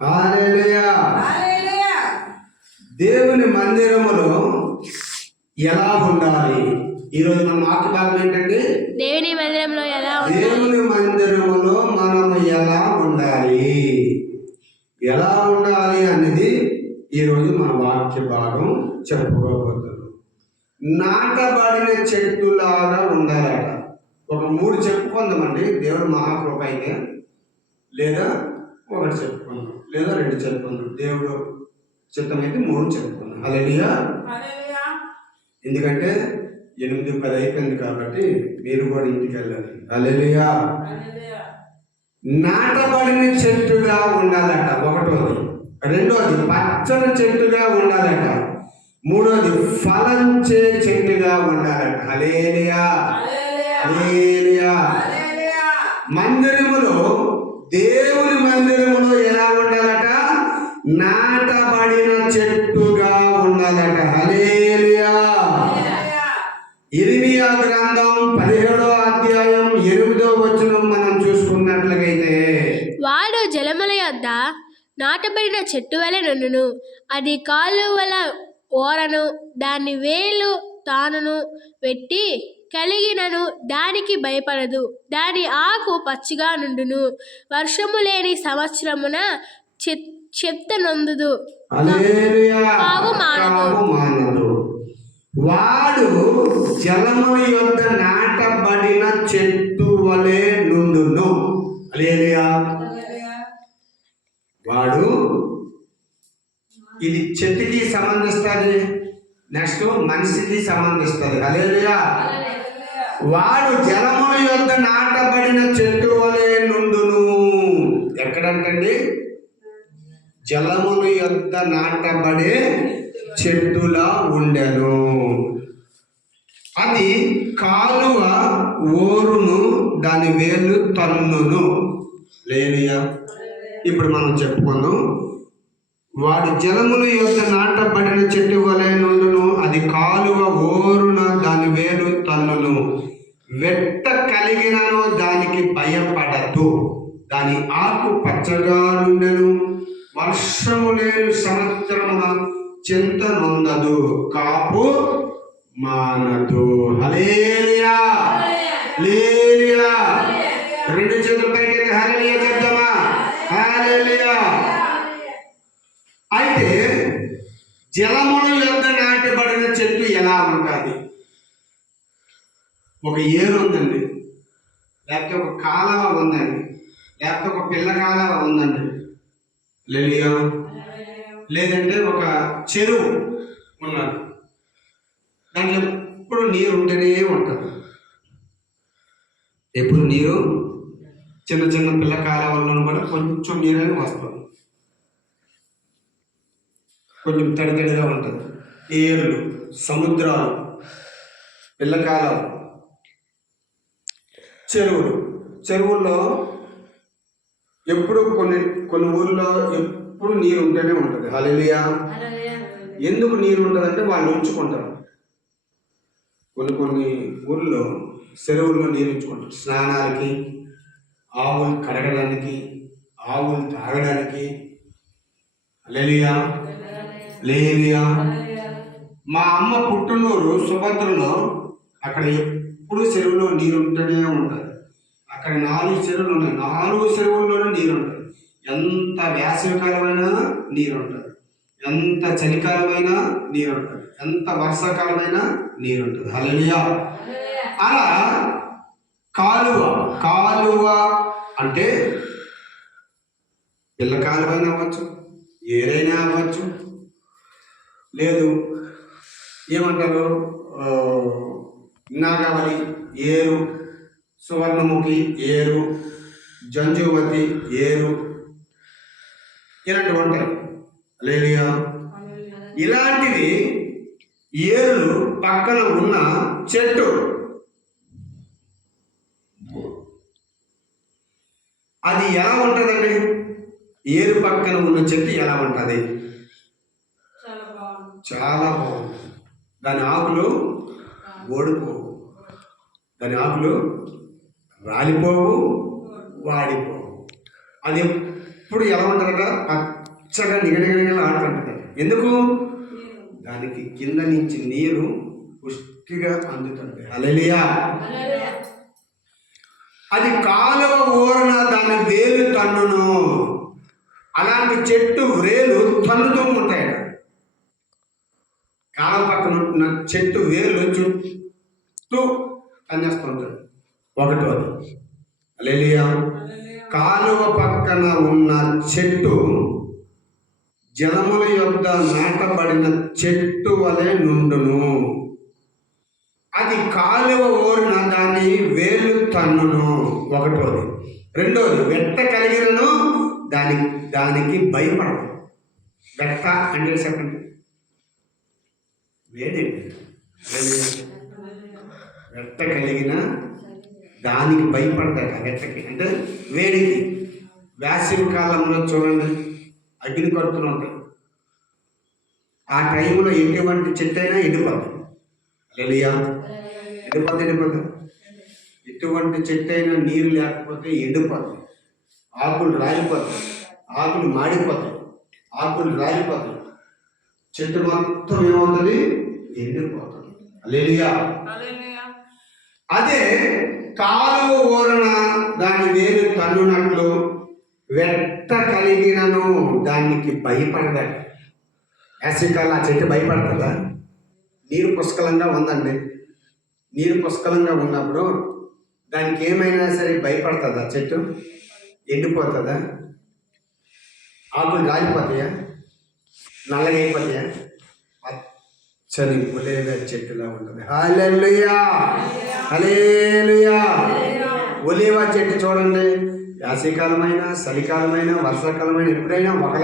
హల్లెలూయా. దేవుని మందిరములో ఎలా ఉండాలి? ఈరోజు మన వాక్య భాగం ఏంటంటే దేవుని మందిరంలో ఎలా దేవుని మందిరములో మనం ఎలా ఉండాలి, ఎలా ఉండాలి అనేది ఈరోజు మన వాక్య భాగం చెప్పుకోబోతున్నాం. నాటబడిన చెట్టులాగా ఉండాలట. ఒక 3 చెప్పుకుందామండి, దేవుడు మహాకృప అయితే. లేదా 1 చెప్పుకుందాం, లేదా 2 చెప్పుకుందాం. దేవుడు చిత్తమైతే 3 చెప్పుకుందాం. హల్లెలూయా. ఎందుకంటే 8:10 అయిపోయింది కాబట్టి మీరు కూడా ఇంటికి వెళ్ళాలి. హల్లెలూయా. నాటబడిన చెట్టుగా ఉండాలట, 1వది. 2వది పచ్చని చెట్టుగా ఉండాలట. 3వది ఫలంచే చెట్టుగా ఉండాలట. హల్లెలూయా. హల్లెలూయా. మందిరములో, దేవుని మందిరములో ఎలా ఉండాలట? నాటబడిన చెట్టుగా ఉండాలట. హల్లెలూయా. ఇర్మియా గ్రంథం 17వ అధ్యాయం 8వ వచనం మనం చూసుకున్నట్లయితే, వాడు జలముల యొద్ద నాటబడిన చెట్టు వలె నుండును, అది కాలువల ఓరను దాని వేలు తానును వెట్టి కలిగినను దానికి భయపడదు, దాని ఆకు పచ్చిగా నుండును, వర్షము లేని సంవత్సరమున చెత్త నొందుదు, కావు మానదు. వాడు జలముల యొద్ద నాటబడిన చెట్టు వలె నుండును. హల్లెలూయా. వాడు, ఇది చెట్టుకి సంబంధిస్తుంది, నెక్స్ట్ మనిషికి సంబంధిస్తుంది. హల్లెలూయా. వాడు జలముల యొద్ద నాటబడిన చెట్టు వలె నుండును. ఎక్కడంటండి? జలముల యొద్ద నాటబడే చెట్టులా ఉండెను. అది కాలువ ఓరును దాని వేలు తన్నును. హల్లెలూయా. ఇప్పుడు మనం చెప్పుకుందాం. వాడు జలముల యొద్ద నాటబడిన చెట్టు వలె నుండును, అది కాలువ ఓరున దాని వేలు తన్నును, వెట్ట కలిగినను దానికి భయపడదు, దాని ఆకు పచ్చగా నుండెను, వర్షము లేని సంవత్సరమున చింత నొందదు, కాపు మానదు. హల్లెలూయా. హల్లెలూయా. 2 చేతుల పైకి హల్లెలూయా చెప్దామా? హల్లెలూయా. అయితే జలముల యొద్ద నాటబడిన చెట్టు ఎలా ఉంటుంది? ఒక ఏరు ఉందండి, లేకపోతే ఒక కాలువ ఉందండి, లేకపోతే ఒక పిల్ల కాలువ ఉందండి. హల్లెలూయా. లేదంటే ఒక చెరువు ఉన్నది, దాంట్లో ఎప్పుడు నీరు ఉంటేనే ఉంటుంది. ఎప్పుడు నీరు, చిన్న చిన్న పిల్ల కాలువల్లో కూడా కొంచెం నీరు అని వస్తుంది, కొంచెం తడితడిగా ఉంటుంది. ఏర్లు, సముద్రాలు, పిల్లకాలం, చెరువుల్లో ఎప్పుడు కొన్ని ఊర్లో ఎప్పుడు నీరు ఉంటూనే ఉంటుంది. హల్లెలూయా. ఎందుకు నీరు ఉంటుందంటే వాళ్ళు ఉంచుకుంటారు. కొన్ని ఊర్లో చెరువుల్లో నీరు ఉంచుకుంటారు, స్నానాలకి, ఆవులు కడగడానికి, ఆవులు తాగడానికి. హల్లెలూయా. హల్లెలూయా. మా అమ్మ పుట్టినూరు సుభద్రలో అక్కడ ఎప్పుడు చెరువులో నీరు ఉంటూనే ఉంటుంది. అక్కడ 4 చెరువులు ఉన్నాయి, 4 చెరువుల్లోనే నీరు ఉంటుంది. ఎంత వేసవికాలమైనా నీరు ఉంటుంది, ఎంత చలికాలమైనా నీరు ఉంటుంది, ఎంత వర్షాకాలమైనా నీరు ఉంటుంది. హల్లెలూయా. అలా కాలువ అంటే పిల్ల కాలువైనా అవ్వచ్చు, ఏరైనా అవ్వచ్చు, లేదు ఏమంటారు నాగావళి ఏరు, సువర్ణముఖి ఏరు, జంజువతి ఏరు, ఇలాంటివి ఉంటాయి. హల్లెలూయా. ఇలాంటివి ఏరులు పక్కన ఉన్న చెట్టు, అది ఎలా ఉంటుందండి? ఏరు పక్కన ఉన్న చెట్టు ఎలా ఉంటుంది? చాలా బాగుంటుంది. దాని ఆకులు ఓడిపోవు, దాని ఆకులు రాలిపోవు, వాడిపోవు. అది ఎప్పుడు ఎలా ఉంటుందట, పచ్చగా నిగనిగనిగలు ఆడుతుంటుంది. ఎందుకు? దానికి కింద నుంచి నీరు పుష్టిగా అందుతుంది. హల్లెలూయా. అది కాలువ ఊరన దాని వేలు తన్నును. అలాంటి చెట్టు వేలు తన్నుతూ ఉంటాయి. కాలువ పక్కన ఉన్న చెట్టు వేలు చుట్టూ తన్నేస్తుంటాడు. ఒకటోది. హల్లెలూయా. కాలువ పక్కన ఉన్న చెట్టు జలముల యొద్ద నాటబడిన చెట్టు వలె నుండును. అది కాలువ ఊరిన దాని వేలు తన్నును. ఒకటోది. రెండోది, వెట్ట కలిగినను దానికి భయపడదు. వెట్ట అంటే చెప్పండి, వేడి. వెట్ట కలిగిన దానికి భయపడదట. వెట్టకి అంటే వేడికి. వేసవి కాలంలో చూడండి, అగ్ని కడుతూనే ఉంటాయి. ఆ టైంలో ఎటువంటి చెట్టు అయినా ఎండిపోతుంది. హల్లెలూయా. ఎండిపోతుంది. ఎటువంటి చెట్టు అయినా నీరు లేకపోతే ఎండిపోతుంది. ఆకులు రాలిపోతాయి, ఆకులు మాడిపోతాయి, ఆకులు రాలిపోతాయి. చెట్టు మొత్తం ఏమవుతుంది? ఎండిపోతుంది. హల్లెలూయా. అదే కాలువ ఊరన దాని వేలు తన్నునట్లు వెట్ట కలిగినను దానికి భయపడదట. వేసవికాలం ఆ చెట్టు భయపడుతుందా? నీరు పుష్కలంగా ఉందండి. నీరు పుష్కలంగా ఉన్నప్పుడు దానికి ఏమైనా సరే భయపడుతుందా? చెట్టు ఎండిపోతుందా? ఆకులు రాలిపోతాయా? నల్లగా అయిపోతాయా? పచ్చని ఒలీవ చెట్టులా ఉంటుంది. హల్లెలూయా. హల్లెలూయా. ఒలీవ చెట్టు చూడండి, వేసవికాలమైనా చలికాలమైనా వర్షాకాలమైనా ఎప్పుడైనా ఒక